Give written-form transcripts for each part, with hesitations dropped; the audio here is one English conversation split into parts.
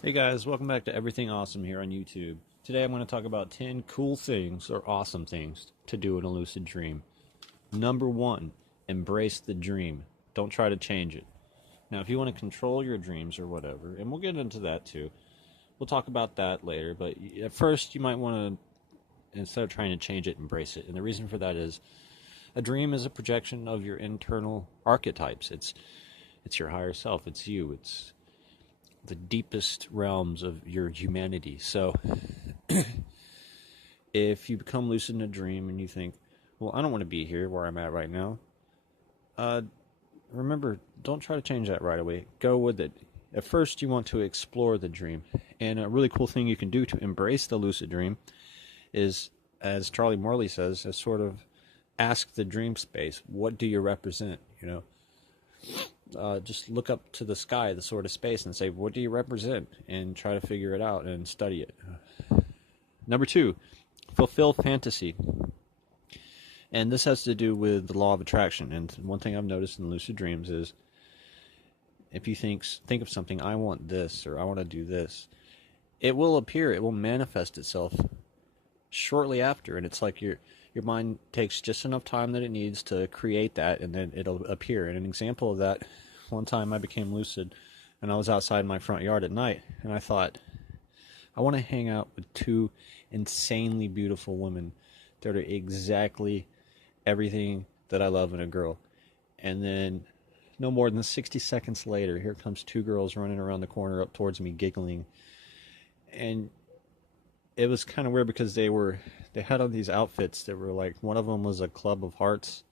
Hey guys, welcome back to Everything Awesome here on YouTube. Today I'm going to talk about 10 cool things or awesome things to do in a lucid dream. Number one, embrace the dream. Don't try to change it. Now, if you want to control your dreams or whatever, and we'll get into that too, we'll talk about that later, but at first you might want to, instead of trying to change it, embrace it. And the reason for that is a dream is a projection of your internal archetypes. It's your higher self, it's you, it's the deepest realms of your humanity. So if you become lucid in a dream and you think, well, I don't want to be here where I'm at right now, uh, remember, don't try to change that right away. Go with it. At first, you want to explore the dream. And a really cool thing you can do to embrace the lucid dream is, as Charlie Morley says, a sort of ask the dream space, what do you represent? Just look up to the sky, the sort of space, and say, what do you represent? And try to figure it out and study it. Number two, fulfill fantasy. And this has to do with the law of attraction. And one thing I've noticed in lucid dreams is if you think of something, I want this, or I want to do this, it will appear, it will manifest itself shortly after. And it's like your mind takes just enough time that it needs to create that, and then it'll appear. And an example of that, one time I became lucid and I was outside my front yard at night, and I thought, I want to hang out with two insanely beautiful women that are exactly everything that I love in a girl. And then no more than 60 seconds later, here comes two girls running around the corner up towards me giggling. And it was kind of weird because they had on these outfits that were like, one of them was a club of hearts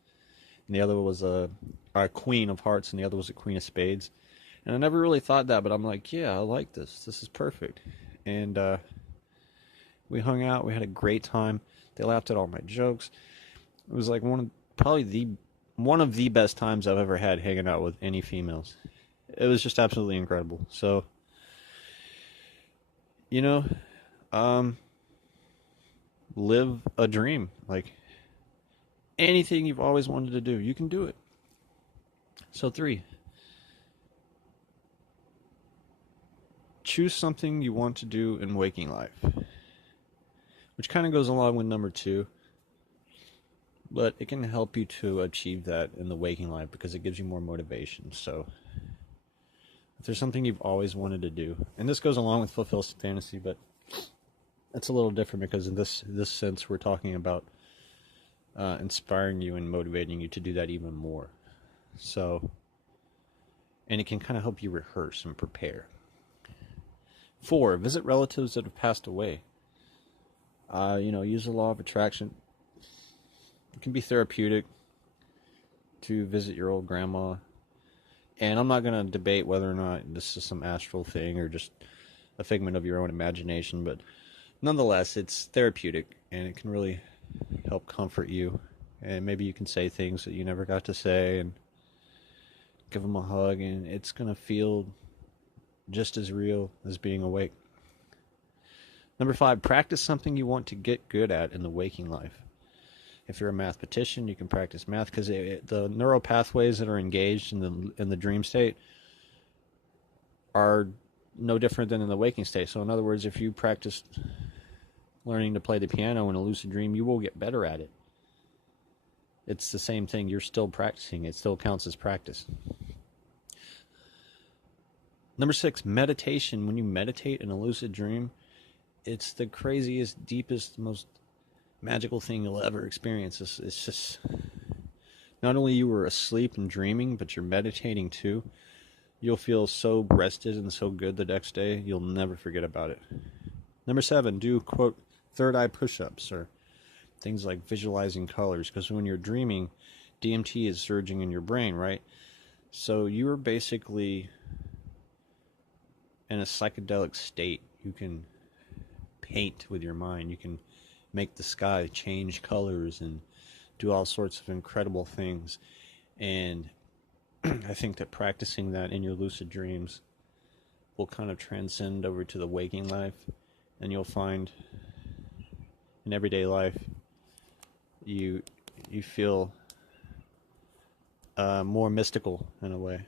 and the other was a queen of hearts and the other was a queen of spades. And I never really thought that, but I'm like, yeah, I like this. This is perfect. And we hung out. We had a great time. They laughed at all my jokes. It was like one of the best times I've ever had hanging out with any females. It was just absolutely incredible. So, you know, um, live a dream. Like anything you've always wanted to do, you can do it. So three, choose something you want to do in waking life, which kind of goes along with number two, but it can help you to achieve that in the waking life because it gives you more motivation. So if there's something you've always wanted to do, and this goes along with fulfill fantasy, but it's a little different because in this sense we're talking about inspiring you and motivating you to do that even more. So, and it can kind of help you rehearse and prepare. Four, visit relatives that have passed away. Use the law of attraction. It can be therapeutic to visit your old grandma. And I'm not going to debate whether or not this is some astral thing or just a figment of your own imagination, but nonetheless, it's therapeutic and it can really help comfort you. And maybe you can say things that you never got to say and give them a hug, and it's going to feel just as real as being awake. Number five, practice something you want to get good at in the waking life. If you're a mathematician, you can practice math because the neural pathways that are engaged in the dream state are no different than in the waking state. So in other words, if you practice learning to play the piano in a lucid dream, you will get better at it. It's the same thing. You're still practicing. It still counts as practice. Number six, meditation. When you meditate in a lucid dream, it's the craziest, deepest, most magical thing you'll ever experience. It's just, not only you were asleep and dreaming, but you're meditating too. You'll feel so rested and so good the next day, you'll never forget about it. Number seven, do, quote, third eye push-ups or things like visualizing colors, because when you're dreaming, DMT is surging in your brain, right? So you're basically in a psychedelic state. You can paint with your mind. You can make the sky change colors and do all sorts of incredible things. And I think that practicing that in your lucid dreams will kind of transcend over to the waking life, and you'll find in everyday life you feel more mystical in a way.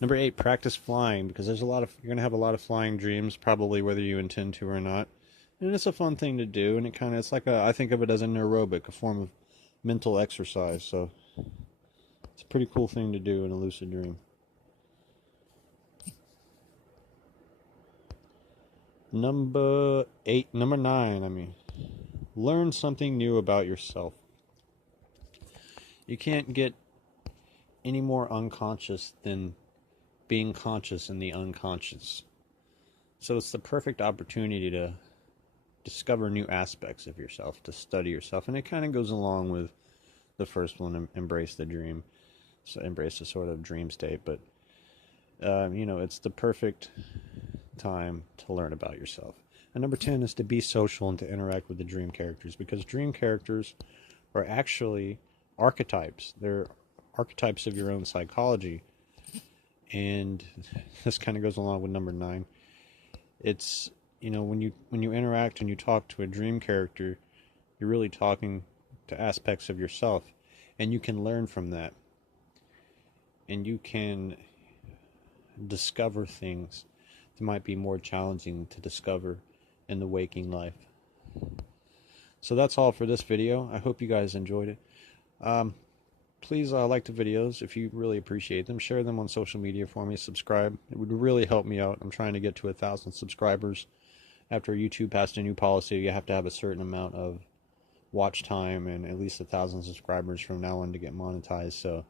Number 8, practice flying, because you're going to have a lot of flying dreams, probably whether you intend to or not. And it's a fun thing to do, and it's like I think of it as an aerobic, a form of mental exercise. So it's a pretty cool thing to do in a lucid dream. Number 9, learn something new about yourself. You can't get any more unconscious than being conscious in the unconscious. So it's the perfect opportunity to discover new aspects of yourself, to study yourself. And it kind of goes along with the first one, embrace the dream. So embrace the sort of dream state. But, it's the perfect time to learn about yourself. And number 10 is to be social and to interact with the dream characters, because dream characters are actually archetypes. They're archetypes of your own psychology. And this kind of goes along with number 9. It's, when you interact and you talk to a dream character, you're really talking to aspects of yourself, and you can learn from that. And you can discover things that might be more challenging to discover in the waking life. So that's all for this video. I hope you guys enjoyed it. Please like the videos if you really appreciate them. Share them on social media for me. Subscribe. It would really help me out. I'm trying to get to 1,000 subscribers. After YouTube passed a new policy, you have to have a certain amount of watch time and at least 1,000 subscribers from now on to get monetized. So,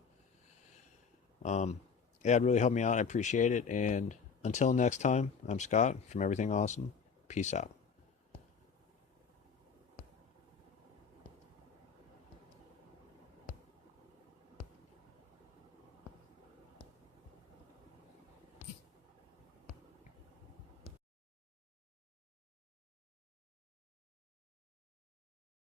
it'd really help me out. I appreciate it. And until next time, I'm Scott from Everything Awesome. Peace out.